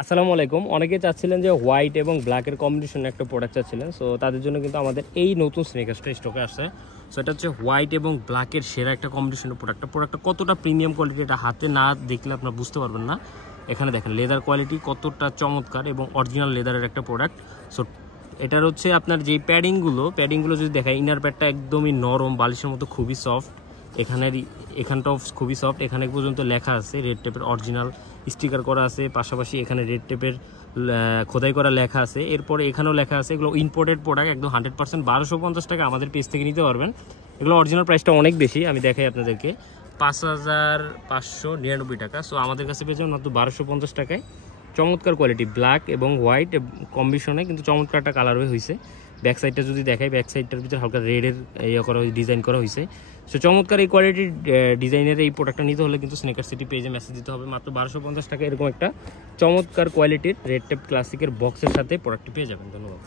আসসালামু আলাইকুম। অনেকে চাচ্ছিলেন যে হোয়াইট এবং ব্ল্যাকের কম্বিনেশনে একটা প্রোডাক্ট চাচ্ছিলেন, সো তাদের জন্য কিন্তু আমাদের এই নতুন স্নিকার্সটা স্টকে আসছে। সো এটা হচ্ছে হোয়াইট এবং ব্ল্যাকের সেরা একটা কম্বিনেশনের প্রোডাক্টটা কতটা প্রিমিয়াম কোয়ালিটি এটা হাতে না দেখলে আপনারা বুঝতে পারবেন না। এখানে দেখেন লেদার কোয়ালিটি কতটা চমৎকার এবং অরিজিনাল লেদারের একটা প্রোডাক্ট। সো এটার হচ্ছে আপনার যেই প্যাডিংগুলো যদি দেখায়, ইনার প্যাডটা একদমই নরম, বালিশের মতো খুবই সফট। এখানটাও খুবই সফট। এখানে পর্যন্ত লেখা আছে রেড টেপের অরিজিনাল স্টিকার করা আছে, পাশাপাশি এখানে রেড টেপের খোদাই করা লেখা আছে। এরপরে এখানেও লেখা আছে এগুলো ইম্পোর্টেড প্রোডাক্ট, একদম 100%। 1250 টাকা আমাদের পেজ থেকে নিতে পারবেন। এগুলো অরিজিনাল প্রাইসটা অনেক বেশি, আমি দেখাই আপনাদেরকে 5599 টাকা। সো আমাদের কাছে পেয়ে যাবেন মাত্র 1250 টাকায়। চমৎকার কোয়ালিটি, ব্ল্যাক এবং হোয়াইট কম্বিনেশনে কিন্তু চমৎকার একটা কালার হয়েছে। ব্যাক সাইডটা যদি দেখাই, ব্যাক সাইডটার ভিতরে হালকা রেডের ডিজাইন করা হয়েছে। সো চমৎকার এই কোয়ালিটির ডিজাইনের এই প্রোডাক্টটা নিতে হলে কিন্তু স্নেকার সিটি পেজে মেসেজ দিতে হবে। মাত্র 1250 টাকা এরকম একটা চমৎকার কোয়ালিটির রেড টেপ ক্লাসিকের বক্সের সাথে প্রোডাক্টটি পেয়ে যাবেন। ধন্যবাদ।